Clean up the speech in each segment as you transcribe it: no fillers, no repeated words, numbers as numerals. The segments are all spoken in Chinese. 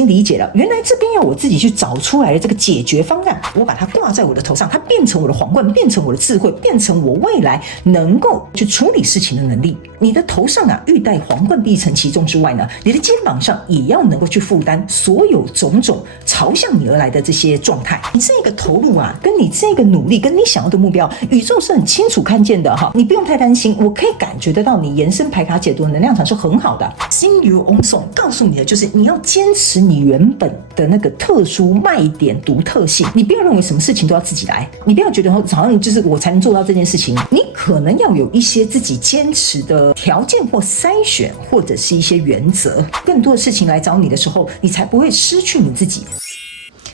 经理解了，原来这边要我自己去找出来的这个解决方案，我把它挂在我的头上，它变成我的皇冠，变成我的智慧，变成我未来能够去处理事情的能力。你的头上啊，欲戴皇冠必承其重之外呢，你的肩膀上也要能够去负担所有种种朝向你而来的这些状态。你这个投入啊，跟你这个努力，跟你想要的目标，宇宙是很清楚看见的哈，你不用太担心，我可以感觉得到你延伸牌卡解读的能量场是很好的。心如翁送告诉你的就是你要坚持你原本的那个特殊卖点独特性，你不要认为什么事情都要自己来，你不要觉得好像就是我才能做到这件事情，你可能要有一些自己坚持的条件或筛选，或者是一些原则，更多的事情来找你的时候，你才不会失去你自己。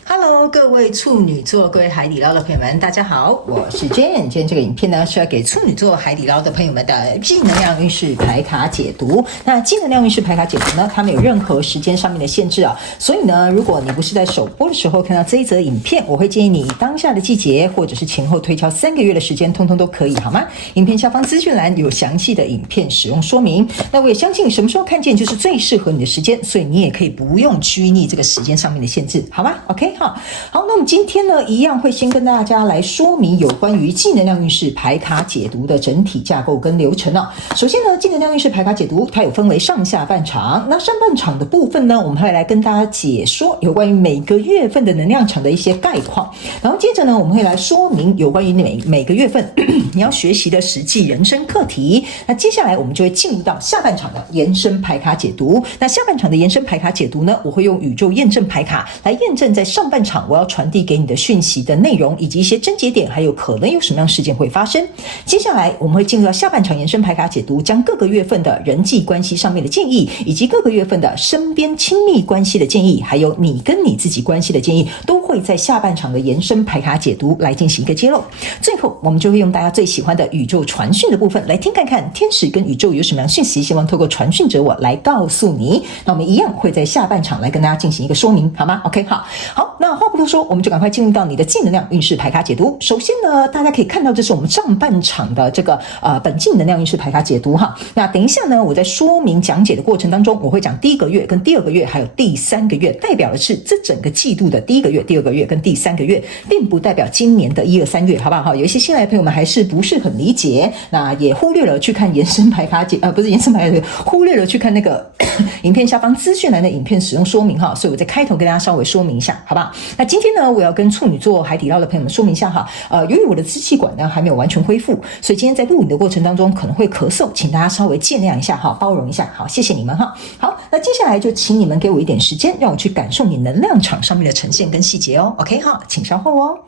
Hello， 各位处女座、各位海底捞的朋友们，大家好，我是 Jane。今天这个影片呢，是要给处女座、海底捞的朋友们的正能量运势牌卡解读。那正能量运势牌卡解读呢，它没有任何时间上面的限制啊，所以呢，如果你不是在首播的时候看到这一则影片，我会建议你当下的季节或者是前后推敲3个月的时间，通通都可以，好吗？影片下方资讯栏有详细的影片使用说明。那我也相信什么时候看见就是最适合你的时间，所以你也可以不用拘泥这个时间上面的限制，好吗 ？OK。好，那我们今天呢，一样会先跟大家来说明有关于正能量运势牌卡解读的整体架构跟流程哦。首先呢，正能量运势牌卡解读它有分为上下半场，那上半场的部分呢，我们会来跟大家解说有关于每个月份的能量场的一些概况，然后接着呢，我们会来说明有关于每个月份你要学习的实际人生课题。那接下来我们就会进入到下半场的延伸牌卡解读。那下半场的延伸牌卡解读呢，我会用宇宙验证牌卡来验证在上半场我要传递给你的讯息的内容，以及一些症结点，还有可能有什么样的事件会发生。接下来我们会进入到下半场延伸牌卡解读，将各个月份的人际关系上面的建议，以及各个月份的身边亲密关系的建议，还有你跟你自己关系的建议，都会在下半场的延伸牌卡解读来进行一个揭露。最后我们就会用大家最喜欢的宇宙传讯的部分来听看看天使跟宇宙有什么样的讯息，希望透过传讯者我来告诉你。那我们一样会在下半场来跟大家进行一个说明，好吗？ OK， 好，那话不多说，我们就赶快进入到你的正能量运势牌卡解读。首先呢，大家可以看到这是我们上半场的这个本正能量运势牌卡解读哈。那等一下呢，我在说明讲解的过程当中，我会讲第一个月跟第二个月还有第3个月，代表的是这整个季度的第一个月、第二个月跟第3个月，并不代表今年的1、2、3月，好不好？有一些新来的朋友们还是不是很理解，那也忽略了去看延伸牌卡不是延伸牌卡，忽略了去看那个影片下方资讯栏的影片使用说明哈，所以我在开头跟大家稍微说明一下，好不好？那今天呢，我要跟处女座、海底捞的朋友们说明一下哈，由于我的支气管呢还没有完全恢复，所以今天在录影的过程当中可能会咳嗽，请大家稍微见谅一下哈，包容一下，好，谢谢你们哈。好，那接下来就请你们给我一点时间，让我去感受你能量场上面的呈现跟细节哦。OK 哈，请稍后哦。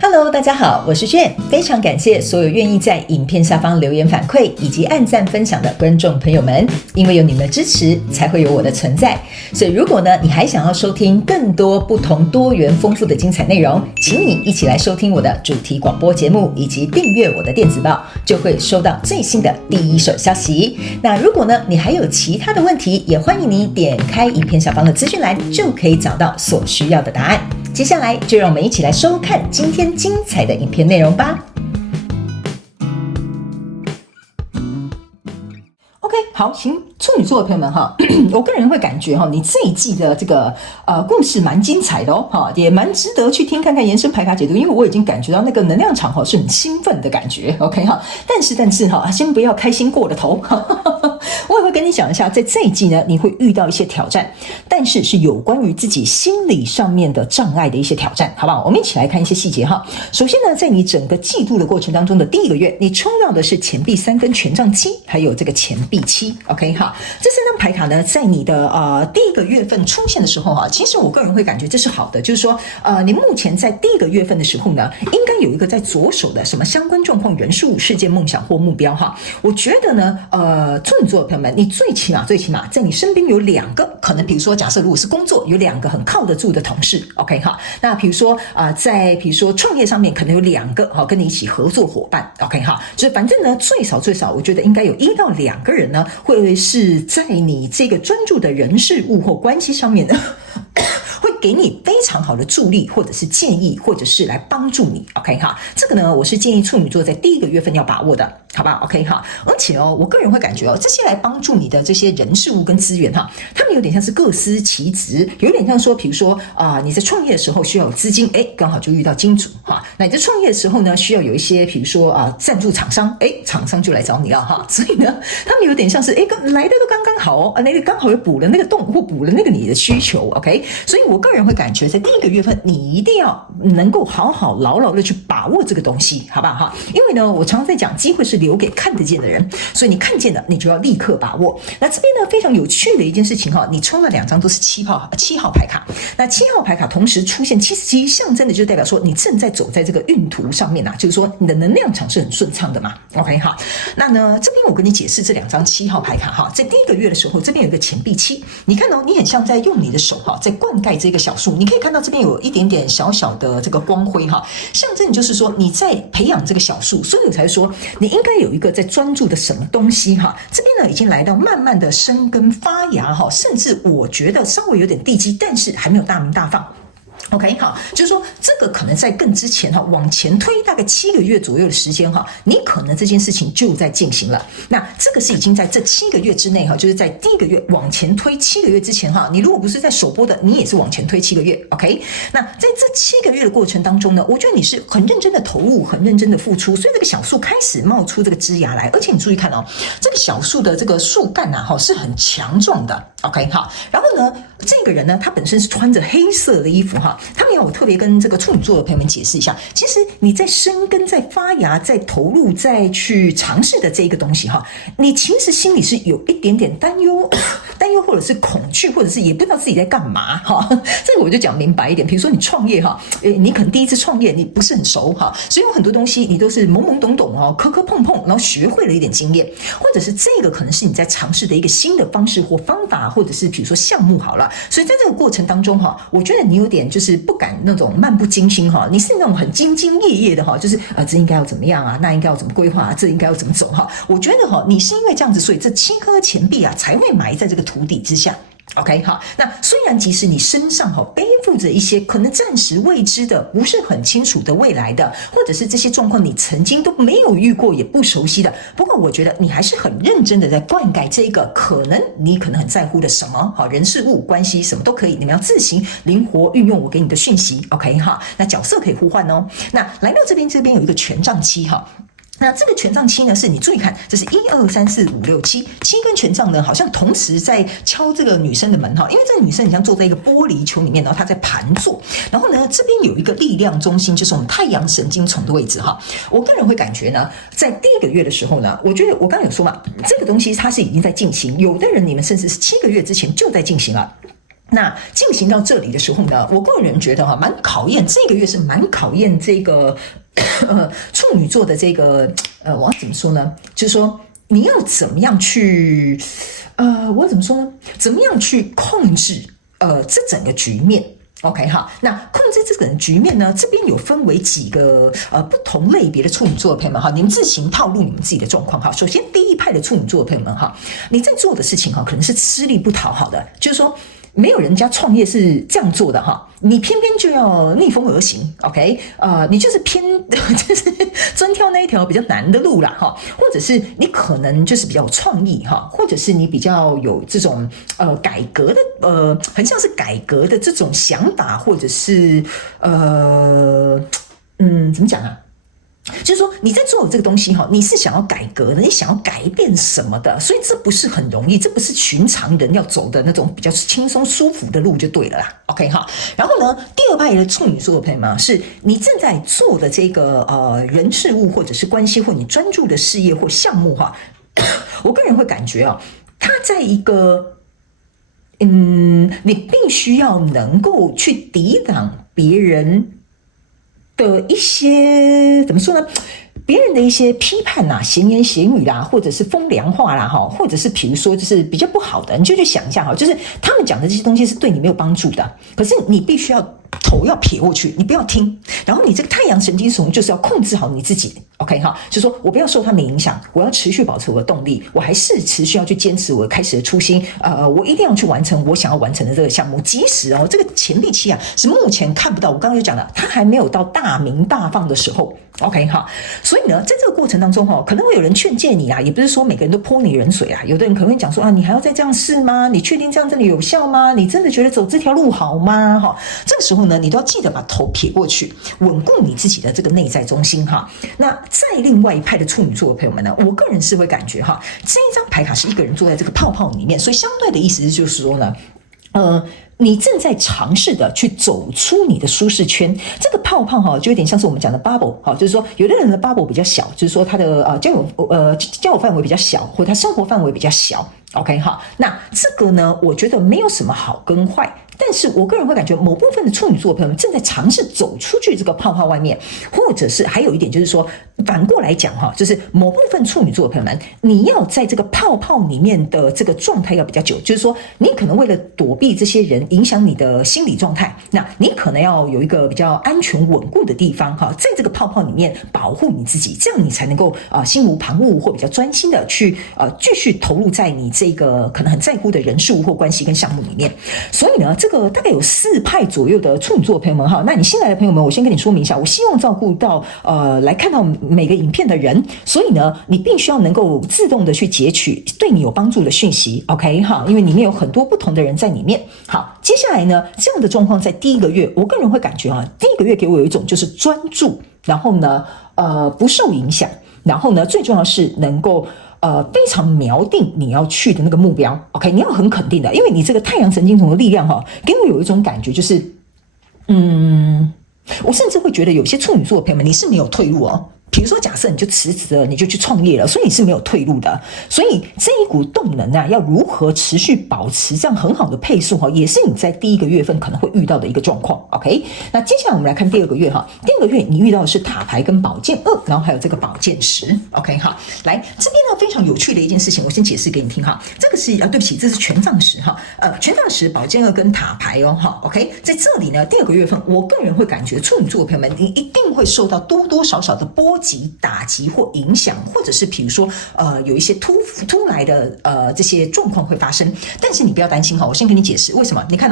Hello， 大家好，我是Jane，非常感谢所有愿意在影片下方留言反馈以及按赞分享的观众朋友们，因为有你们的支持，才会有我的存在。所以如果呢，你还想要收听更多不同多元丰富的精彩内容，请你一起来收听我的主题广播节目，以及订阅我的电子报，就会收到最新的第一手消息。那如果呢，你还有其他的问题，也欢迎你点开影片下方的资讯栏，就可以找到所需要的答案。接下来就让我们一起来收看今天精彩的影片内容吧。OK， 好，请处女座的朋友们哈，我个人会感觉哈，你这一季的这个故事蛮精彩的哦，哈，也蛮值得去听看看延伸牌卡解读，因为我已经感觉到那个能量场哈是很兴奋的感觉 ，OK 哈，但是哈，先不要开心过了头，我也会跟你讲一下，在这一季呢，你会遇到一些挑战，但是是有关于自己心理上面的障碍的一些挑战，好不好？我们一起来看一些细节哈。首先呢，在你整个季度的过程当中的第1个月，你抽到的是钱币3跟权杖7，还有这个钱币7 ，OK 哈。这3张牌卡呢，在你的第1个月份出现的时候哈，其实我个人会感觉这是好的，就是说你目前在第1个月份的时候呢，应该有一个在着手的什么相关状况、人数、事件、梦想或目标哈。我觉得呢，处女座的朋友们，你最起码在你身边有2个，可能比如说假设如果是工作，有2个很靠得住的同事 ，OK 哈。那比如说在比如说创业上面，可能有2个跟你一起合作伙伴 ，OK 哈。就是反正呢，最少我觉得应该有1到2个人呢，会是在你这个专注的人事物或关系上面呢，会给你非常好的助力，或者是建议，或者是来帮助你 ，OK 哈。这个呢，我是建议处女座在第1个月份要把握的。好不好 ？OK 哈，而且我个人会感觉这些来帮助你的这些人事物跟资源哈，他们有点像是各司其职，有点像说，比如说你在创业的时候需要有资金，刚好就遇到金主哈。那你在创业的时候呢，需要有一些比如说赞助厂商，厂商就来找你了哈。所以呢，他们有点像是来的都刚刚好那个刚好又补了那个洞或补了那个你的需求 ，OK。所以我个人会感觉在第一个月份，你一定要能够好好牢牢的去把握这个东西，好不好哈？因为呢，我常常在讲，机会是留给看得见的人，所以你看见了，你就要立刻把握。那这边呢，非常有趣的一件事情哈，你抽了2张都是7号牌卡，那7号牌卡同时出现77，象征的就代表说你正在走在这个运途上面就是说你的能量场是很顺畅的嘛 ，OK 哈。那呢，这边我跟你解释这2张7号牌卡哈，在第一个月的时候，这边有一个钱币7，你看你很像在用你的手在灌溉这个小树，你可以看到这边有一点点小小的这个光辉哈，象征就是说你在培养这个小树，所以我才说你应该有一个在专注的什么东西哈。这边呢已经来到慢慢的生根发芽哈，甚至我觉得稍微有点地基，但是还没有大名大放。OK 好，就是说这个可能在更之前往前推大概7个月左右的时间你可能这件事情就在进行了。那这个是已经在这7个月之内就是在第一个月往前推7个月之前你如果不是在首播的，你也是往前推7个月 OK。那在这7个月的过程当中呢，我觉得你是很认真的投入，很认真的付出，所以这个小树开始冒出这个枝芽来，而且你注意看这个小树的这个树干是很强壮的 OK 好。然后呢，这个人呢，他本身是穿着黑色的衣服他们有特别跟这个处女座的朋友们解释一下，其实你在生根、在发芽、在投入、再去尝试的这一个东西你其实心里是有一点点担忧或者是恐惧，或者是也不知道自己在干嘛这个我就讲明白一点，比如说你创业你可能第一次创业，你不是很熟所以有很多东西你都是懵懵懂懂磕磕碰碰，然后学会了一点经验，或者是这个可能是你在尝试的一个新的方式或方法，或者是比如说项目好了，所以在这个过程当中我觉得你有点就是不敢那种漫不经心你是那种很兢兢业业的就是这应该要怎么样那应该要怎么规划这应该要怎么走我觉得你是因为这样子，所以这7颗钱币才会埋在这个土底之下。OK 好，那虽然即使你身上背负着一些可能暂时未知的、不是很清楚的未来的，或者是这些状况你曾经都没有遇过也不熟悉的，不过我觉得你还是很认真的在灌溉这个你可能很在乎的什么人事物关系什么都可以，你们要自行灵活运用我给你的讯息 OK 哈，那角色可以互换那来到这边有一个权杖7那这个权杖7呢，是你注意看，这是1、2、3、4、5、6、7根权杖呢，好像同时在敲这个女生的门因为这个女生很像坐在一个玻璃球里面，然后她在盘坐，然后呢，这边有一个力量中心，就是我们太阳神经丛的位置我个人会感觉呢，在第一个月的时候呢，我觉得我刚刚有说嘛，这个东西它是已经在进行，有的人你们甚至是7个月之前就在进行了。那进行到这里的时候呢，我个人觉得蛮考验，这个月是蛮考验这个处女座的这个我要怎么说呢？就是说你要怎么样去我怎么说呢？怎么样去控制这整个局面？OK 好，那控制这个局面呢，这边有分为几个不同类别的处女座的朋友们你们自行套路你们自己的状况首先第一派的处女座的朋友们你在做的事情可能是吃力不讨好的，就是说没有人家创业是这样做的你偏偏就要逆风而行 OK 你就是就是专挑那一条比较难的路啦或者是你可能就是比较有创意或者是你比较有这种改革的很像是改革的这种想法，或者是怎么讲就是说你在做这个东西你是想要改革的，你想要改变什么的，所以这不是很容易，这不是寻常人要走的那种比较轻松舒服的路就对了啦 OK 然后呢，第二派的处女座的朋友们是你正在做的这个人事物或者是关系，或你专注的事业或项目我个人会感觉它在一个你必须要能够去抵挡别人的一些怎么说呢？别人的一些批判闲言闲语啦，或者是风凉话啦，或者是比如说就是比较不好的，你就去想一下就是他们讲的这些东西是对你没有帮助的，可是你必须要头要撇过去，你不要听，然后你这个太阳神经丛就是要控制好你自己 OK 哈，就说我不要受他们影响，我要持续保持我的动力，我还是持续要去坚持我开始的初心，我一定要去完成我想要完成的这个项目，即使这个前力期啊是目前看不到，我刚刚就讲了，它还没有到大鸣大放的时候。OK 哈，所以呢，在这个过程当中可能会有人劝诫你啊，也不是说每个人都泼你冷水啊，有的人可能会讲说啊，你还要再这样试吗？你确定这样真的有效吗？你真的觉得走这条路好吗？这个时候呢，你都要记得把头撇过去，稳固你自己的这个内在中心哈。那在另外一派的处女座的朋友们呢，我个人是会感觉这一张牌卡是一个人坐在这个泡泡里面，所以相对的意思就是说呢，你正在尝试的去走出你的舒适圈，这个泡泡就有点像是我们讲的 bubble 就是说有的人的 bubble 比较小，就是说他的交友范围比较小，或者他生活范围比较小。OK 哈，那这个呢，我觉得没有什么好跟坏，但是我个人会感觉某部分的处女座朋友们正在尝试走出去这个泡泡外面，或者是还有一点就是说，反过来讲就是某部分处女座的朋友们，你要在这个泡泡里面的这个状态要比较久，就是说你可能为了躲避这些人影响你的心理状态，那你可能要有一个比较安全稳固的地方在这个泡泡里面保护你自己，这样你才能够心无旁骛或比较专心的去继续投入在你这个可能很在乎的人事物或关系跟项目里面。所以呢，这个大概有4派左右的处女座的朋友们那你新来的朋友们，我先跟你说明一下，我希望照顾到来看到每个影片的人，所以呢，你必须要能够自动的去截取对你有帮助的讯息 ，OK 哈，因为里面有很多不同的人在里面。好，接下来呢，这样的状况在第1个月，我个人会感觉第1个月给我有一种就是专注，然后呢不受影响，然后呢最重要是能够非常瞄定你要去的那个目标 ，OK， 你要很肯定的，因为你这个太阳神经丛的力量给我有一种感觉，就是我甚至会觉得有些处女座的朋友们，你是没有退路比如说假设你就辞职了，你就去创业了，所以你是没有退路的，所以这一股动能要如何持续保持这样很好的配速也是你在第1个月份可能会遇到的一个状况。 OK， 那接下来我们来看第2个月第2个月你遇到的是塔牌跟宝剑2，然后还有这个宝剑10。 OK 来这边呢非常有趣的一件事情，我先解释给你听这个是对不起，这是权杖10权杖10宝剑2跟塔牌OK， 在这里呢第2个月份我个人会感觉处女座的朋友们，你一定会受到多多少少的波及、打击或影响，或者是比如说有一些突来的这些状况会发生，但是你不要担心我先跟你解释为什么。你看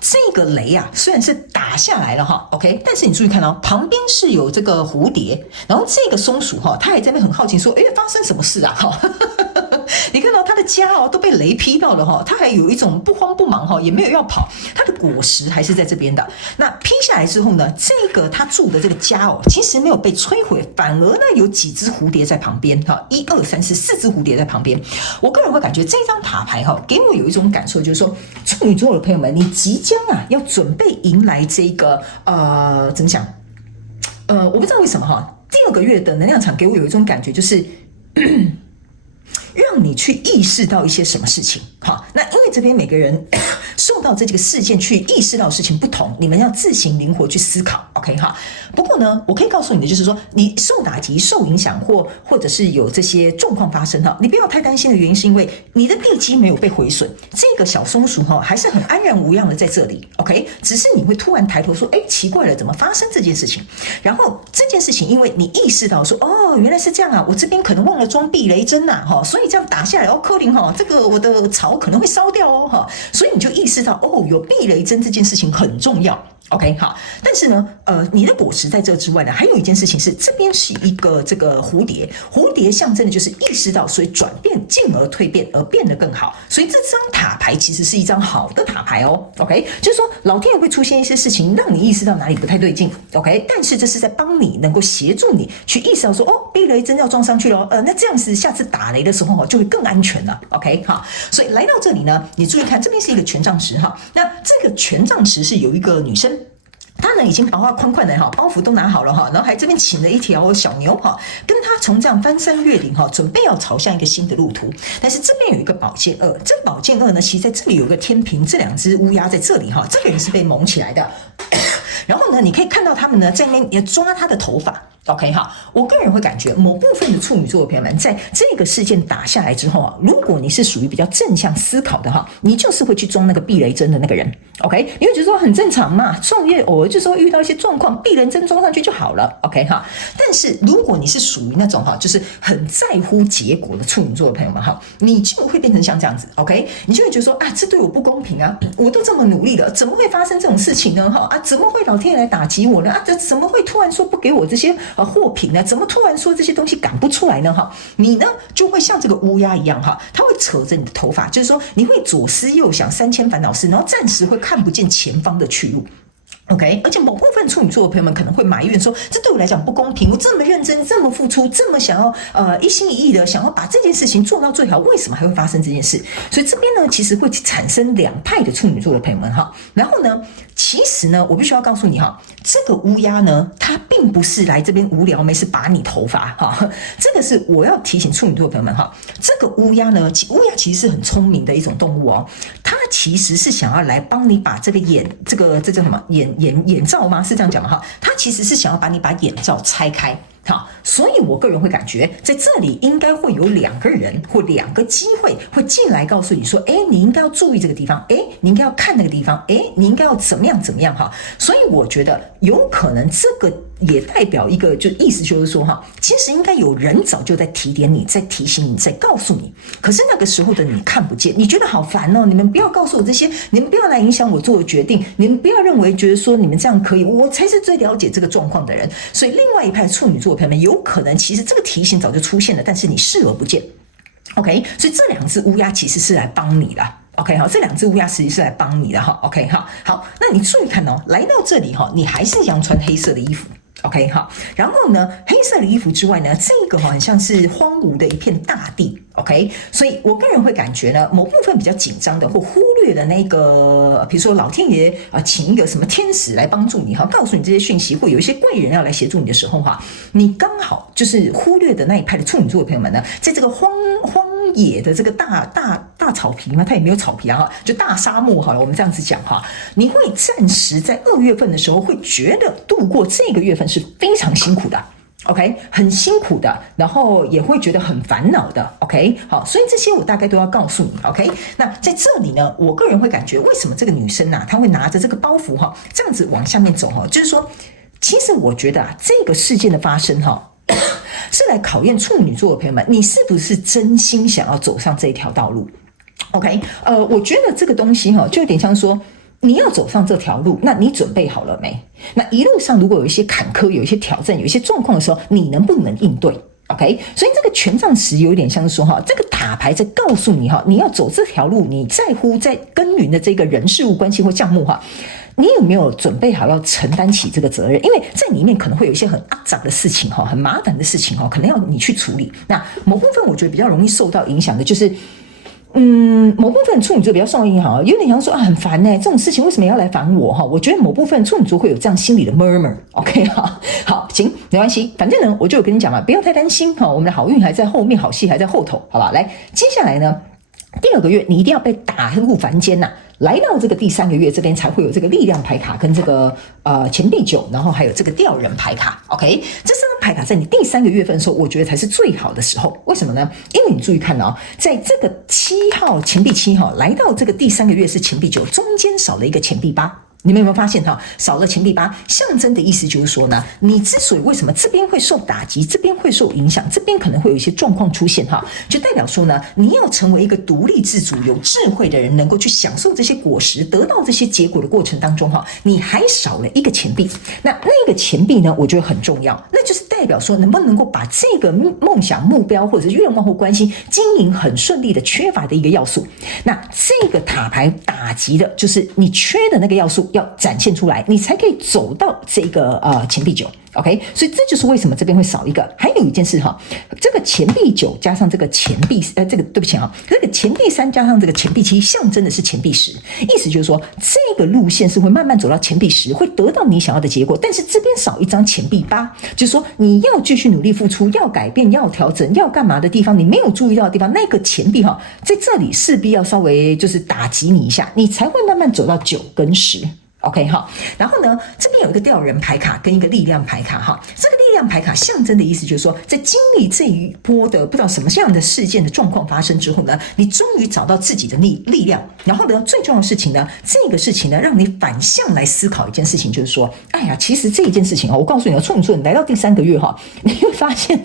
这个雷虽然是打下来了OK， 但是你注意看旁边是有这个蝴蝶，然后这个松鼠它还在那边很好奇说，发生什么事啊你看到它的家都被雷劈到了它还有一种不慌不忙也没有要跑，它的果实还是在这边的。那劈下来之后呢，这个它住的这个家其实没有被摧毁，反而呢有几只蝴蝶在旁边1、2、3、4只蝴蝶在旁边。我个人会感觉这张塔牌给我有一种感受，就是说处女座的朋友们，你即将要准备迎来这个怎么讲我不知道为什么第2个月的能量场给我有一种感觉，就是让你去意识到一些什么事情。好，那因为这边每个人受到这个事件去意识到的事情不同，你们要自行灵活去思考 OK 哈。不过呢，我可以告诉你的就是说，你受打击、受影响或者是有这些状况发生你不要太担心的原因是因为你的地基没有被毁损，这个小松鼠还是很安然无恙的在这里 OK， 只是你会突然抬头说，奇怪了，怎么发生这件事情？然后这件事情因为你意识到说，原来是这样我这边可能忘了装避雷针所以这样打下来柯林这个我的草可能会烧掉所以你就意识到有避雷针这件事情很重要。OK 好，但是呢你的果实在这之外呢，还有一件事情是这边是一个这个蝴蝶象征的就是意识到，所以转变进而蜕变而变得更好，所以这张塔牌其实是一张好的塔牌OK， 就是说老天爷会出现一些事情让你意识到哪里不太对劲 OK， 但是这是在帮你能够协助你去意识到说避雷针要装上去了那这样子下次打雷的时候就会更安全了 OK 好，所以来到这里呢，你注意看这边是一个权杖10那这个权杖10是有一个女生，他呢已经包宽宽的包袱都拿好了然后还这边请了一条小牛跟他从这样翻山越岭准备要朝向一个新的路途。但是这边有一个宝剑2，这宝剑2呢，其实在这里有个天平，这2只乌鸦在这里这个人是被蒙起来的。然后呢，你可以看到他们呢在那边也抓他的头发 OK 哈，我个人会感觉某部分的处女座的朋友们，在这个事件打下来之后啊，如果你是属于比较正向思考的哈，你就是会去装那个避雷针的那个人 ，OK？你会觉得说很正常嘛，创业偶尔就是会遇到一些状况，避雷针装上去就好了 ，OK 哈。但是如果你是属于那种哈，就是很在乎结果的处女座的朋友们哈，你就会变成像这样子 ，OK？你就会觉得说啊，这对我不公平啊，我都这么努力了，怎么会发生这种事情呢？哈啊，怎么会老天爷来打击我呢？啊，这怎么会突然说不给我这些货品呢？怎么突然说这些东西赶不出来呢？哈，你呢就会像这个乌鸦一样哈，它会扯着你的头发，就是说你会左思右想，三千烦恼事，然后暂时会看不见前方的去路。OK， 而且某部分处女座的朋友们可能会埋怨说，这对我来讲不公平，我这么认真，这么付出，这么想要一心一意的想要把这件事情做到最好，为什么还会发生这件事？所以这边呢，其实会产生两派的处女座的朋友们哈。然后呢，其实呢，我必须要告诉你哈，这个乌鸦呢，它并不是来这边无聊没事拔你头发哈，这个是我要提醒处女座的朋友们哈，这个乌鸦呢，乌鸦其实是很聪明的一种动物哦，它其实是想要来帮你把这个这叫什么眼罩吗？是这样讲吗？哈，它其实是想要把你把眼罩拆开。好，所以我个人会感觉在这里应该会有两个人或两个机会会进来告诉你说，你应该要注意这个地方，你应该要看那个地方，你应该要怎么样哈。所以我觉得有可能这个也代表一个就意思就是说哈，其实应该有人早就在提点你，在提醒你，在告诉你，可是那个时候的你看不见，你觉得好烦哦，你们不要告诉我这些，你们不要来影响我做的决定，你们不要认为觉得说你们这样可以，我才是最了解这个状况的人。所以另外一派处女座的朋友们，有可能其实这个提醒早就出现了，但是你视而不见。OK， 所以这两只乌鸦其实是来帮你的。OK 好，这两只乌鸦实际是来帮你的哈。OK 好，那你注意看哦，来到这里哈，你还是一样穿黑色的衣服。OK 好，然后呢，黑色的衣服之外呢，这个很像是荒芜的一片大地。OK， 所以我个人会感觉呢，某部分比较紧张的或忽略的那个，比如说老天爷请一个什么天使来帮助你哈，告诉你这些讯息，会有一些贵人要来协助你的时候哈，你刚好就是忽略的那一派的处女座的朋友们呢，在这个荒野的这个大草皮嘛，它也没有草皮啊，就大沙漠好了，我们这样子讲哈，你会暂时在2月份的时候会觉得度过这个月份是非常辛苦的。OK， 很辛苦的，然后也会觉得很烦恼的。OK， 好，所以这些我大概都要告诉你。OK， 那在这里呢，我个人会感觉，为什么这个女生啊，她会拿着这个包袱哈，这样子往下面走哈，就是说，其实我觉得啊，这个事件的发生哈，是来考验处女座的朋友们，你是不是真心想要走上这条道路 ？OK， 我觉得这个东西哈，就有点像说。你要走上这条路，那你准备好了没？那一路上如果有一些坎坷、有一些挑战、有一些状况的时候，你能不能应对 ？OK， 所以这个权杖十有点像是说哈，这个塔牌在告诉你哈，你要走这条路，你在乎在耕耘的这个人事物关系或项目哈，你有没有准备好要承担起这个责任？因为在里面可能会有一些很肮脏的事情哈，很麻烦的事情哈，可能要你去处理。那某部分我觉得比较容易受到影响的就是。某部分处女座比较受影响，有点像说啊，很烦这种事情为什么要来烦我哈？我觉得某部分处女座会有这样心理的 murmur。OK 好，行，没关系，反正呢，我就有跟你讲嘛，不要太担心哈，我们的好运还在后面，好戏还在后头，好吧？来，接下来呢，第2个月你一定要被打入凡间呐。来到这个第3个月这边才会有这个力量牌卡跟这个钱币9，然后还有这个吊人牌卡 OK， 这3张牌卡在你第3个月份的时候我觉得才是最好的时候。为什么呢？因为你注意看哦，在这个7号钱币7号来到这个第3个月是钱币9，中间少了一个钱币8，你们有没有发现哈？少了钱币8，象征的意思就是说呢，你之所以为什么这边会受打击，这边会受影响，这边可能会有一些状况出现哈，就代表说呢，你要成为一个独立自主、有智慧的人，能够去享受这些果实，得到这些结果的过程当中哈，你还少了一个钱币。那个钱币呢，我觉得很重要，那就是代表说能不能够把这个梦想、目标或者是愿望或关系经营很顺利的缺乏的一个要素。那这个塔牌打击的就是你缺的那个要素。要展现出来，你才可以走到这个钱币9。OK， 所以这就是为什么这边会少一个。还有一件事哈，这个钱币9加上这个钱币这个对不起啊，这个钱币3加上这个钱币7，象征的是钱币10，意思就是说这个路线是会慢慢走到钱币10，会得到你想要的结果。但是这边少一张钱币8，就是说你要继续努力付出，要改变，要调整，要干嘛的地方，你没有注意到的地方，那个钱币哈，在这里势必要稍微就是打击你一下，你才会慢慢走到9跟10。OK 哈，然后呢，这边有一个吊人牌卡跟一个力量牌卡哈，这个力阳牌卡象征的意思就是说，在经历这一波的不知道什么样的事件的状况发生之后呢，你终于找到自己的力量。然后呢，最重要的事情呢，这个事情呢，让你反向来思考一件事情，就是说，哎呀，其实这一件事情我告诉你处女座，你来到第3个月你会发现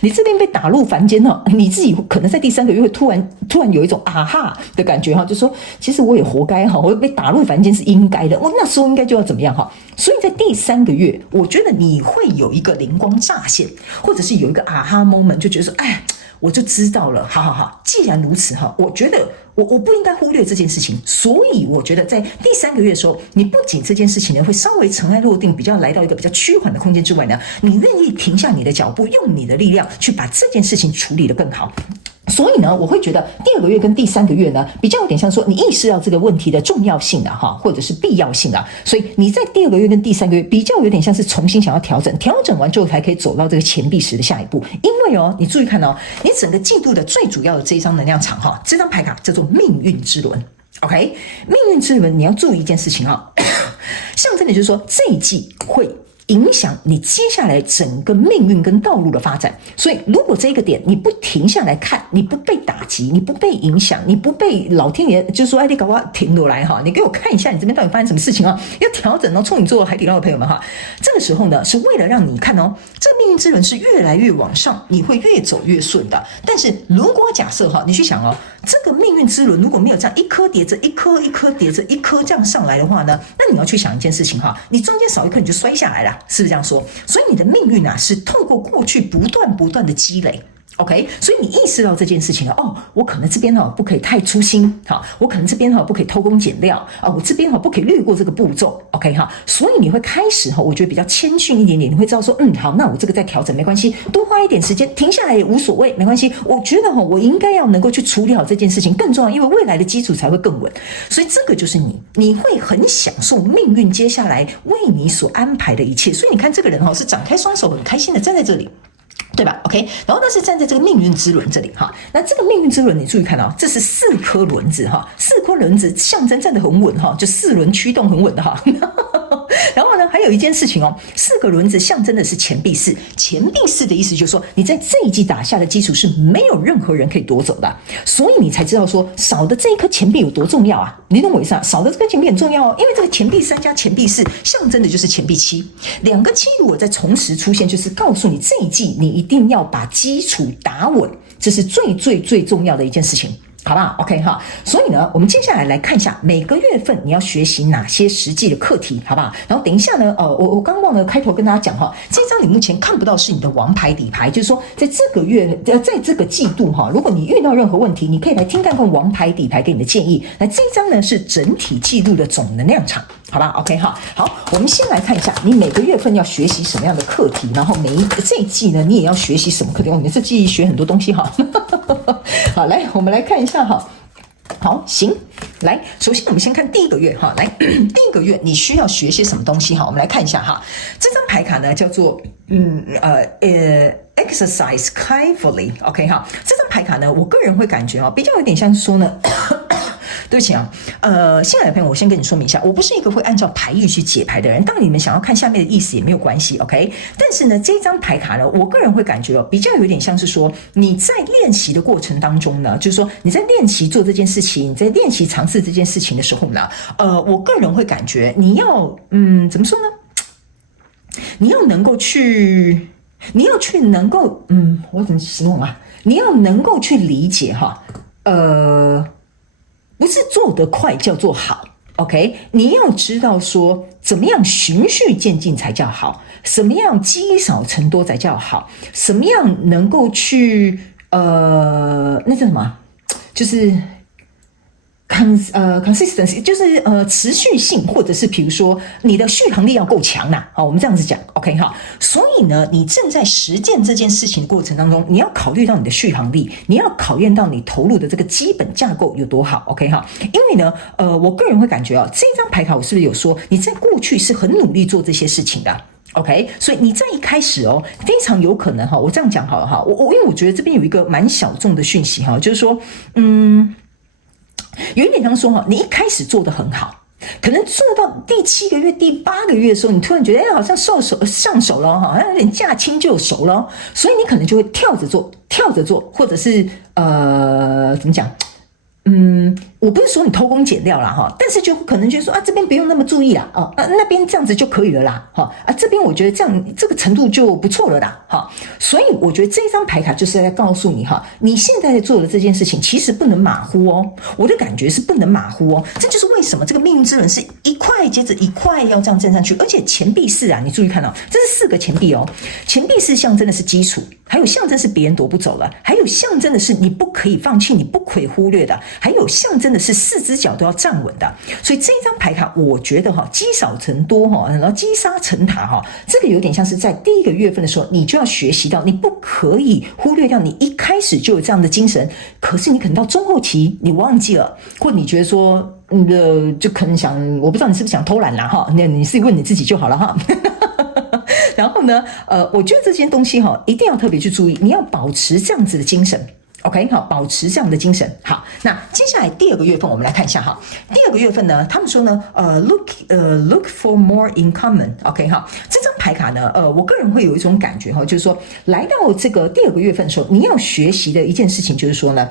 你这边被打入凡间你自己可能在第3个月会突然有一种啊哈的感觉就是说，其实我也活该我被打入凡间是应该的，我那时候应该就要怎么样所以在第3个月，我觉得你会有一个灵光乍现，或者是有一个啊哈 moment， 就觉得说，哎，我就知道了，好，既然如此我觉得我不应该忽略这件事情，所以我觉得在第3个月的时候，你不仅这件事情呢会稍微尘埃落定，比较来到一个比较趋缓的空间之外呢，你愿意停下你的脚步，用你的力量去把这件事情处理得更好。所以呢，我会觉得第2个月跟第3个月呢，比较有点像说你意识到这个问题的重要性或者是必要性所以你在第2个月跟第3个月比较有点像是重新想要调整完之后才可以走到这个钱币石的下一步。因为你注意看你整个季度的最主要的这一张能量场这张牌卡叫做命运之轮。OK， 命运之轮你要注意一件事情象征的就是说这一季会影响你接下来整个命运跟道路的发展。所以如果这个点你不停下来看，你不被打击，你不被影响，你不被老天爷就说你搞不好停下来你给我看一下你这边到底发生什么事情要调整处女座海底捞的朋友们这个时候呢，是为了让你看这个命运之轮是越来越往上，你会越走越顺的。但是如果假设你去想这个命运之轮如果没有这样一颗叠着一颗，一颗叠着一颗这样上来的话呢，那你要去想一件事情你中间少一颗你就摔下来了，是不是这样说？所以你的命运是透过过去不断的积累。OK， 所以你意识到这件事情我可能这边不可以太粗心我可能这边不可以偷工减料我这边不可以略过这个步骤 OK 所以你会开始我觉得比较谦逊一点点，你会知道说好，那我这个再调整没关系，多花一点时间停下来也无所谓，没关系，我觉得我应该要能够去处理好这件事情更重要，因为未来的基础才会更稳。所以这个就是你会很享受命运接下来为你所安排的一切。所以你看这个人是展开双手很开心的站在这里，对吧 ？OK， 然后那是站在这个命运之轮这里那这个命运之轮你注意看这是4颗轮子4颗轮子象征站得很稳就4轮驱动很稳的然后呢，还有一件事情4个轮子象征的是钱币4，钱币4的意思就是说，你在这一季打下的基础是没有任何人可以夺走的，所以你才知道说少的这一颗钱币有多重要你懂我意思少的这颗钱币很重要因为这个钱币3加钱币4象征的就是钱币7，2个7如果再同时出现，就是告诉你这一季你一定要把基础打稳，这是最重要的一件事情。好不好 ？OK 所以呢，我们接下来来看一下每个月份你要学习哪些实际的课题，好不好？然后等一下呢，我刚忘了开头跟大家讲这张你目前看不到是你的王牌底牌，就是说在这个月，在这个季度如果你遇到任何问题，你可以来听看看王牌底牌给你的建议。那这一张呢是整体季度的总能量场，好吧 ？OK 好，我们先来看一下你每个月份要学习什么样的课题，然后这一季呢你也要学习什么课题你这季学很多东西好，来我们来看一下好，行，来，首先我们先看第1个月来，第1个月你需要学些什么东西我们来看一下这张牌卡呢叫做exercise carefully OK 这张牌卡呢我个人会感觉比较有点像说呢对不起新来的朋友，我先跟你说明一下，我不是一个会按照牌意去解牌的人。当然你们想要看下面的意思也没有关系 ，OK？ 但是呢，这张牌卡呢，我个人会感觉比较有点像是说你在练习的过程当中呢，就是说你在练习做这件事情，你在练习尝试这件事情的时候呢，我个人会感觉你要怎么说呢？你要能够去能够我怎么形容你要能够去理解不是做得快叫做好 ，OK？ 你要知道说怎么样循序渐进才叫好，什么样积少成多才叫好，什么样能够去那叫什么？就是consistency 就是持续性，或者是比如说你的续航力要够强好，我们这样子讲 OK 所以呢，你正在实践这件事情的过程当中，你要考虑到你的续航力，你要考验到你投入的这个基本架构有多好 OK 因为呢我个人会感觉这张牌卡我是不是有说你在过去是很努力做这些事情的OK， 所以你在一开始非常有可能我这样讲好了因为我觉得这边有一个蛮小众的讯息就是说有一点像说你一开始做得很好，可能做到第7个月、第8个月的时候，你突然觉得好像上手了，好像有点驾轻就熟了，所以你可能就会跳着做，或者是怎么讲？我不是说你偷工减料啦哈，但是就可能觉得说这边不用那么注意啦，那边这样子就可以了啦，这边我觉得这样这个程度就不错了啦，所以我觉得这张牌卡就是在告诉你你现在在做的这件事情其实不能马虎哦，我的感觉是不能马虎哦，这就是为什么这个命运之轮是一块接着一块要这样站上去，而且钱币4你注意看这是4个钱币哦，钱币4象征的是基础，还有象征是别人夺不走了，还有象征的是你不可以放弃，你不可以忽略的，还有象征的是4只脚都要站稳的，所以这一张牌卡我觉得积少成多然后积沙成塔这个有点像是在第1个月份的时候你就要学习到，你不可以忽略掉你一开始就有这样的精神，可是你可能到中后期你忘记了，或你觉得说就可能想，我不知道你是不是想偷懒啦那你是问你自己就好了然后呢我觉得这件东西一定要特别去注意，你要保持这样子的精神，OK 好，保持这样的精神。好，那接下来第2个月份我们来看一下第2个月份呢，他们说呢look for more in common，OK 好，这张牌卡呢我个人会有一种感觉就是说来到这个第2个月份的时候，你要学习的一件事情就是说呢，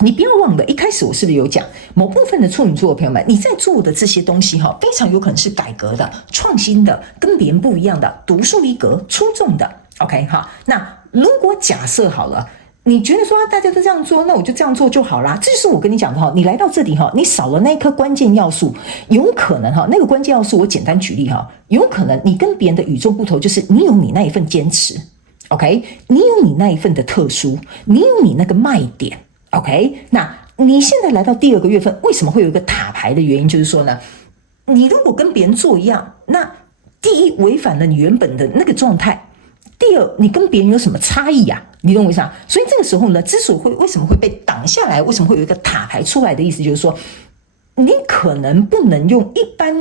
你不要忘了，一开始我是不是有讲，某部分的处女座的朋友们，你在做的这些东西非常有可能是改革的、创新的、跟别人不一样的、独树一格、出众的。OK 好，那如果假设好了，你觉得说大家都这样做，那我就这样做就好啦。这就是我跟你讲的你来到这里你少了那一颗关键要素，有可能那个关键要素，我简单举例有可能你跟别人的与众不同，就是你有你那一份坚持 ，OK， 你有你那一份的特殊，你有你那个卖点。OK， 那你现在来到第2个月份，为什么会有一个塔牌的原因？就是说呢，你如果跟别人做一样，那第一违反了你原本的那个状态，第二你跟别人有什么差异啊？你懂我意思啊？所以这个时候呢，之所以为什么会被挡下来，为什么会有一个塔牌出来的意思，就是说你可能不能用一般，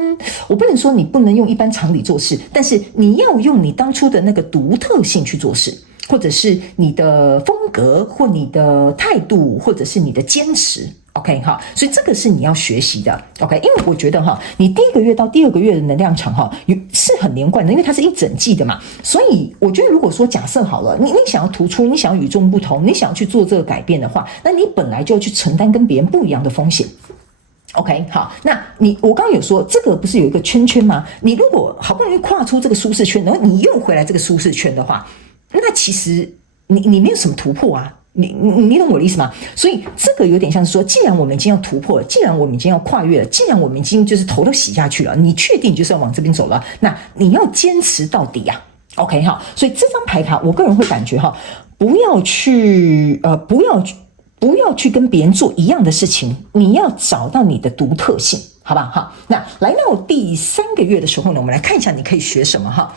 我不能说你不能用一般常理做事，但是你要用你当初的那个独特性去做事。或者是你的风格，或你的态度，或者是你的坚持 ，OK 哈，所以这个是你要学习的 ，OK， 因为我觉得你第1个月到第2个月的能量场是很连贯的，因为它是一整季的嘛，所以我觉得如果说假设好了，你想要突出，你想要与众不同，你想要去做这个改变的话，那你本来就要去承担跟别人不一样的风险。OK 好，那我刚刚有说这个不是有一个圈圈吗？你如果好不容易跨出这个舒适圈，然后你又回来这个舒适圈的话，那其实你没有什么突破啊，你懂我的意思吗？所以这个有点像是说，既然我们已经要突破了，既然我们已经要跨越了，既然我们已经就是头都洗下去了，你确定就是要往这边走了，那你要坚持到底啊。OK 哈，所以这张牌卡我个人会感觉不要去跟别人做一样的事情，你要找到你的独特性。好吧，好，那来到第3个月的时候呢，我们来看一下你可以学什么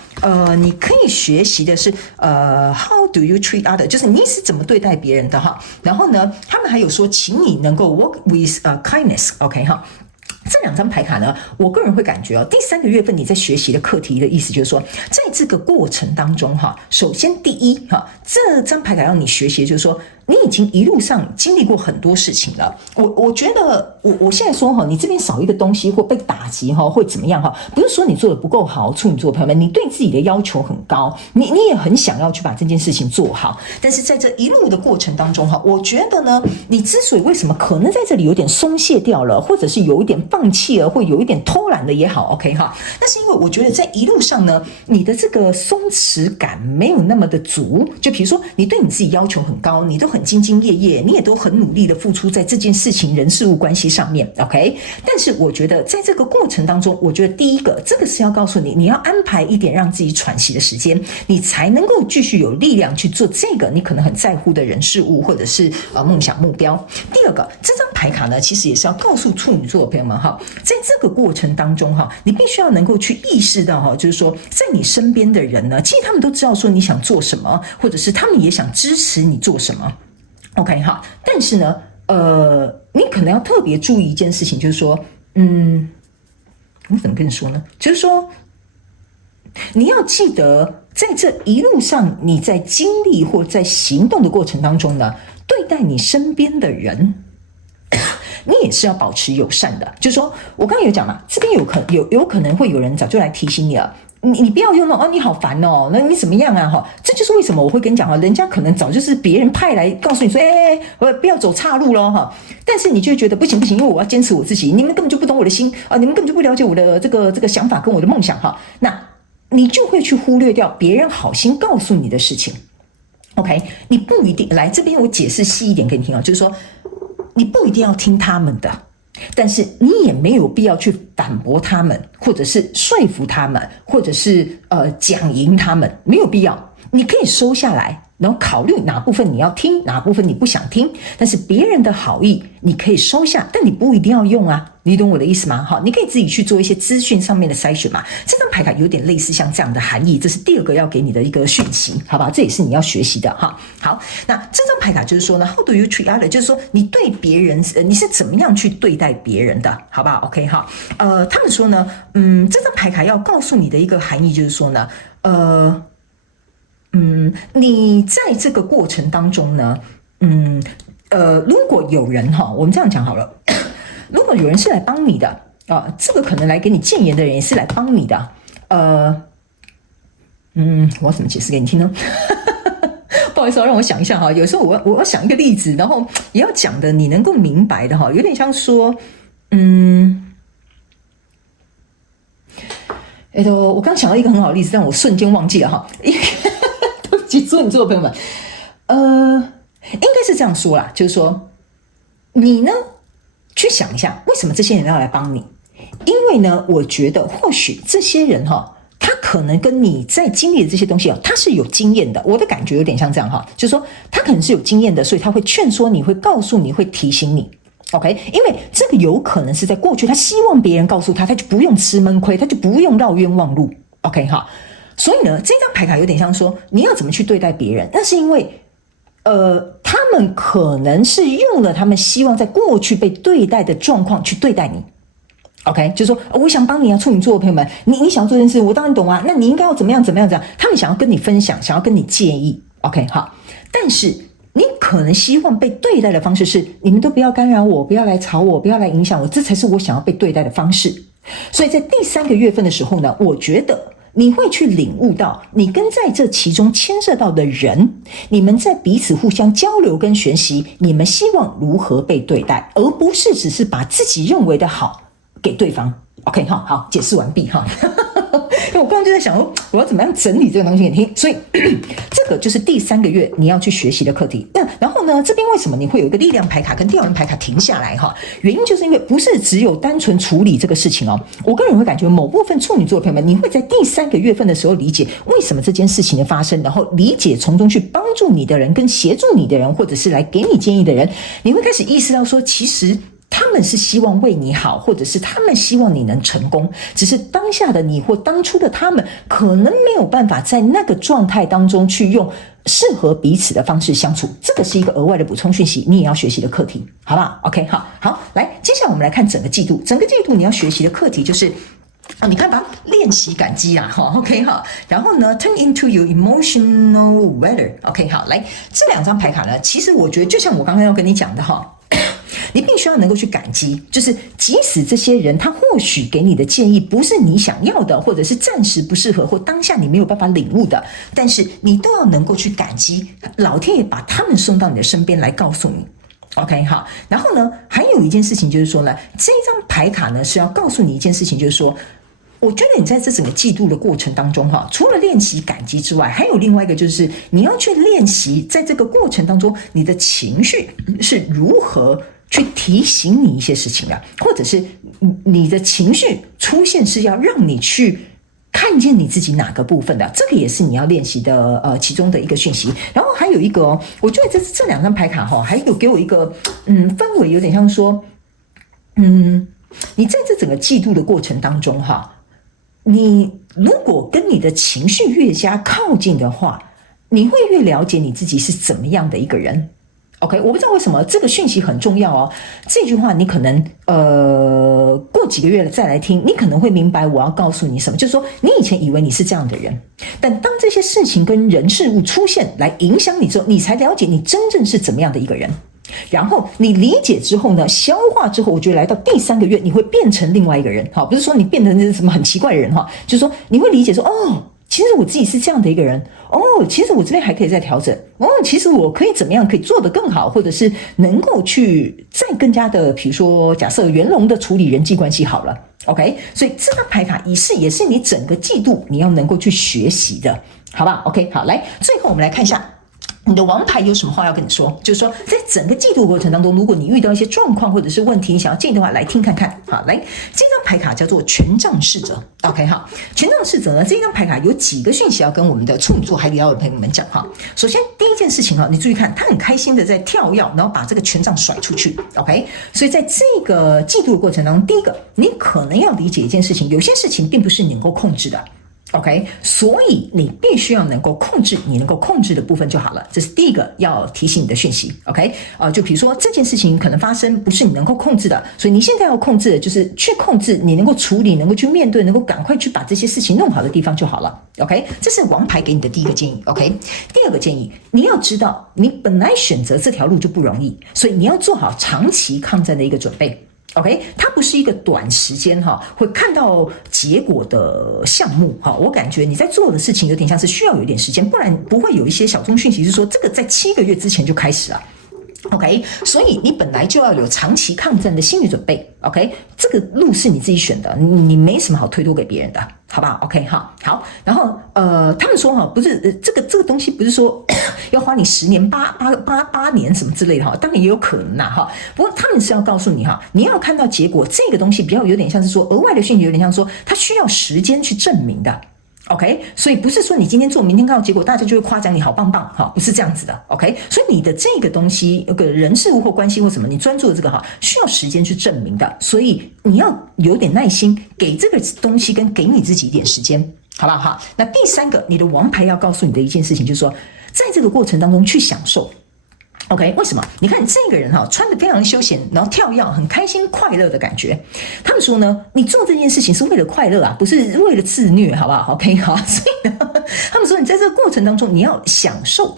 你可以学习的是how do you treat other， 就是你是怎么对待别人的然后呢，他们还有说，请你能够 work with kindness，OK 这2张牌卡呢，我个人会感觉第3个月份你在学习的课题的意思就是说，在这个过程当中首先第一这张牌卡让你学习就是说，你已经一路上经历过很多事情了。我觉得我现在说你这边少一个东西或被打击会怎么样不是说你做的不够好，处女座朋友们，你对自己的要求很高，你也很想要去把这件事情做好，但是在这一路的过程当中我觉得呢，你之所以为什么可能在这里有点松懈掉了，或者是有一点放弃了，或有一点偷懒的也好 OK 那是因为我觉得在一路上呢，你的这个松弛感没有那么的足，就比如说你对你自己要求很高，你都很兢兢业业，你也都很努力的付出在这件事情人事物关系上面 OK， 但是我觉得在这个过程当中，我觉得第一个这个是要告诉你，你要安排一点让自己喘息的时间，你才能够继续有力量去做这个你可能很在乎的人事物或者是梦想目标。第二个，这张牌卡呢其实也是要告诉处女座的朋友们在这个过程当中你必须要能够去意识到就是说，在你身边的人呢，其实他们都知道说你想做什么，或者是他们也想支持你做什么 OK 但是呢你可能要特别注意一件事情，就是说我怎么跟你说呢，就是说你要记得在这一路上你在经历或在行动的过程当中呢，对待你身边的人你也是要保持友善的。就是说我刚刚有讲嘛，这边有可能会有人早就来提醒你了。你不要用那种你好烦哦，那你怎么样啊？这就是为什么我会跟你讲人家可能早就是别人派来告诉你说，不要走岔路咯但是你就会觉得不行，因为我要坚持我自己，你们根本就不懂我的心你们根本就不了解我的这个想法跟我的梦想那你就会去忽略掉别人好心告诉你的事情。OK， 你不一定来这边，我解释细一点给你听就是说你不一定要听他们的。但是你也没有必要去反驳他们，或者是说服他们，或者是讲赢他们，没有必要。你可以收下来，然后考虑哪部分你要听，哪部分你不想听。但是别人的好意你可以收下，但你不一定要用啊。你懂我的意思吗？你可以自己去做一些资讯上面的筛选嘛。这张牌卡有点类似像这样的含义，这是第二个要给你的一个讯息，好吧？这也是你要学习的好，那这张牌卡就是说呢 ，How do you treat others？ 就是说你对别人，你是怎么样去对待别人的，好不好 ？OK 他们说呢，这张牌卡要告诉你的一个含义就是说呢，你在这个过程当中呢，如果有人我们这样讲好了。如果有人是来帮你的这个可能来给你建言的人也是来帮你的我要怎么解释给你听呢？不好意思让我想一下有时候我要想一个例子，然后也要讲的你能够明白的有点像说我刚想到一个很好的例子，但我瞬间忘记了对不起，处女座的朋友们应该是这样说啦，就是说你呢去想一下，为什么这些人要来帮你？因为呢，我觉得或许这些人他可能跟你在经历的这些东西他是有经验的。我的感觉有点像这样就是说他可能是有经验的，所以他会劝说你，会告诉你，会提醒你。OK， 因为这个有可能是在过去他希望别人告诉他，他就不用吃闷亏，他就不用绕冤枉路。OK 所以呢，这张牌卡有点像说你要怎么去对待别人，那是因为他们可能是用了他们希望在过去被对待的状况去对待你。OK， 就是说我想帮你处女座的朋友们，你想要做这件事，我当然懂啊，那你应该要怎么样，他们想要跟你分享，想要跟你建议。OK， 但是你可能希望被对待的方式是，你们都不要干扰我，不要来吵我，不要来影响我，这才是我想要被对待的方式。所以在第3个月份的时候呢，我觉得你会去领悟到，你跟在这其中牵涉到的人，你们在彼此互相交流跟学习，你们希望如何被对待，而不是只是把自己认为的好给对方。OK， 好，解释完毕因为我刚刚就在想说，我要怎么样整理这个东西给你听，所以这个就是第3个月你要去学习的课题。然后呢，这边为什么你会有一个力量牌卡跟调人牌卡停下来原因就是因为不是只有单纯处理这个事情我个人会感觉某部分处女座的朋友们，你会在第3个月份的时候理解为什么这件事情的发生，然后理解从中去帮助你的人跟协助你的人，或者是来给你建议的人，你会开始意识到说，其实他们是希望为你好，或者是他们希望你能成功，只是当下的你或当初的他们可能没有办法在那个状态当中去用适合彼此的方式相处。这个是一个额外的补充讯息，你也要学习的课题，好不好 ？OK， 好，来，接下来我们来看整个季度你要学习的课题就是你看吧，练习感激啦，OK 然后呢 ，turn into your emotional weather，OK 来，这2张牌卡呢，其实我觉得就像我刚刚要跟你讲的你必须要能够去感激，就是即使这些人他或许给你的建议不是你想要的，或者是暂时不适合，或当下你没有办法领悟的，但是你都要能够去感激老天爷把他们送到你的身边来告诉你。OK， 然后呢，还有一件事情就是说呢，这张牌卡呢是要告诉你一件事情，就是说我觉得你在这整个季度的过程当中除了练习感激之外，还有另外一个就是你要去练习在这个过程当中你的情绪是如何去提醒你一些事情的，或者是你的情绪出现是要让你去看见你自己哪个部分的，这个也是你要练习的其中的一个讯息。然后还有一个我觉得这2张牌卡还有给我一个氛围有点像说你在这整个季度的过程当中你如果跟你的情绪越加靠近的话，你会越了解你自己是怎么样的一个人。OK， 我不知道为什么这个讯息很重要这句话你可能过几个月了再来听，你可能会明白我要告诉你什么，就是说你以前以为你是这样的人，但当这些事情跟人事物出现来影响你之后，你才了解你真正是怎么样的一个人。然后你理解之后呢，消化之后，我觉得来到第3个月，你会变成另外一个人。好，不是说你变成什么很奇怪的人哈，就是说你会理解说，哦，其实我自己是这样的一个人，哦，其实我这边还可以再调整，哦，其实我可以怎么样可以做得更好，或者是能够去再更加的，比如说假设圆融的处理人际关系好了。OK， 所以这张牌卡也是你整个季度你要能够去学习的，好吧 ？OK， 好，来，最后我们来看一下。你的王牌有什么话要跟你说？就是说，在整个季度过程当中，如果你遇到一些状况或者是问题，你想要建议的话，来听看看。好，来，这张牌卡叫做权杖侍者。OK， 好，权杖侍者呢，这张牌卡有几个讯息要跟我们的处女座海底捞的朋友们讲哈。首先，第一件事情哈，你注意看，他很开心的在跳跃，然后把这个权杖甩出去。OK， 所以在这个季度的过程当中，第一个，你可能要理解一件事情，有些事情并不是你能够控制的。OK， 所以你必须要能够控制你能够控制的部分就好了，这是第一个要提醒你的讯息。OK， 就比如说这件事情可能发生不是你能够控制的，所以你现在要控制的就是去控制你能够处理、能够去面对、能够赶快去把这些事情弄好的地方就好了。OK， 这是王牌给你的第一个建议。OK， 第二个建议，你要知道你本来选择这条路就不容易，所以你要做好长期抗战的一个准备。OK， 它不是一个短时间会看到结果的项目我感觉你在做的事情有点像是需要有一点时间，不然不会有一些小众讯息是说这个在7个月之前就开始了。OK， 所以你本来就要有长期抗战的心理准备。OK， 这个路是你自己选的，你没什么好推脱给别人的，好不好 ？OK， 好。然后他们说不是这个东西不是说要花你10年、8年什么之类的当然也有可能不过他们是要告诉你你要看到结果，这个东西比较有点像是说额外的讯息，有点像说它需要时间去证明的。OK， 所以不是说你今天做，明天看到结果，大家就会夸奖你好棒棒不是这样子的。OK， 所以你的这个东西，有个人事物或关系或什么，你专注的这个需要时间去证明的，所以你要有点耐心，给这个东西跟给你自己一点时间，好不好？那第3个，你的王牌要告诉你的一件事情，就是说，在这个过程当中去享受。OK， 为什么？你看这个人穿得非常休闲，然后跳跃，很开心快乐的感觉。他们说呢，你做这件事情是为了快乐不是为了自虐，好不好 ？OK， 好，所以呢，他们说你在这个过程当中你要享受，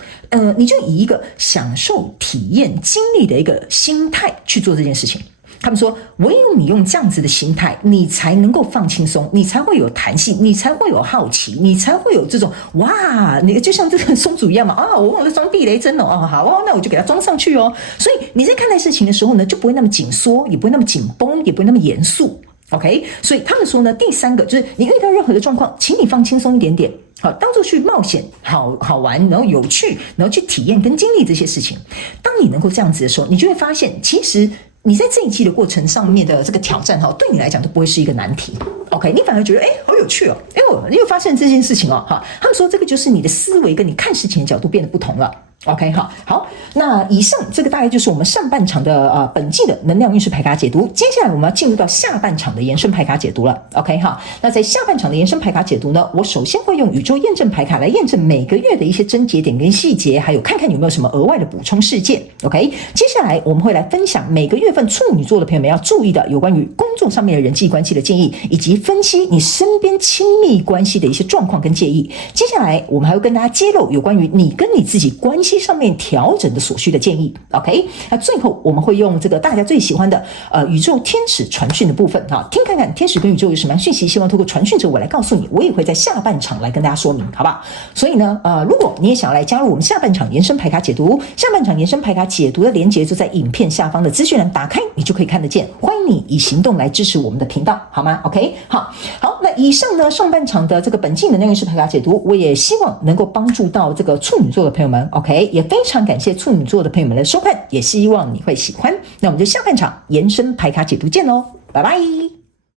你就以一个享受、体验、经历的一个心态去做这件事情。他们说，唯有你用这样子的心态，你才能够放轻松，你才会有弹性，你才会有好奇，你才会有这种哇，你就像这个松鼠一样嘛我忘了装避雷针好那我就给它装上去所以你在看待事情的时候呢，就不会那么紧缩，也不会那么紧绷，也不会那么严肃。OK， 所以他们说呢，第3个就是你遇到任何的状况，请你放轻松一点点，当作去冒险，好玩，然后有趣，然后去体验跟经历这些事情。当你能够这样子的时候，你就会发现，其实你在这一季的过程上面的这个挑战对你来讲都不会是一个难题。OK， 你反而觉得好有趣你又发现这件事情他们说这个就是你的思维跟你看事情的角度变得不同了。OK， 好，那以上这个大概就是我们上半场的本季的能量运势牌卡解读。接下来我们要进入到下半场的延伸牌卡解读了。OK， 那在下半场的延伸牌卡解读呢，我首先会用宇宙验证牌卡来验证每个月的一些症结点跟细节，还有看看有没有什么额外的补充事件。OK， 接下来我们会来分享每个月份处女座的朋友们要注意的有关于工作上面的人际关系的建议，以及分析你身边亲密关系的一些状况跟建议。接下来我们还会跟大家揭露有关于你跟你自己关系上面调整的所需的建议。 OK， 那最后我们会用这个大家最喜欢的宇宙天使传讯的部分听看看天使跟宇宙有什么样讯息，希望透过传讯者我来告诉你，我也会在下半场来跟大家说明，好不好？所以呢如果你也想要来加入我们下半场延伸牌卡解读，下半场延伸牌卡解读的连结就在影片下方的资讯栏，打开你就可以看得见。欢迎你以行动来支持我们的频道，好吗？ OK， 好，那以上呢上半场的这个本季能量运势牌卡解读，我也希望能够帮助到这个处女座的朋友们。 OK， 也非常感谢处女座的朋友们的收看，也希望你会喜欢。那我们就下半场延伸牌卡解读见喽，拜拜。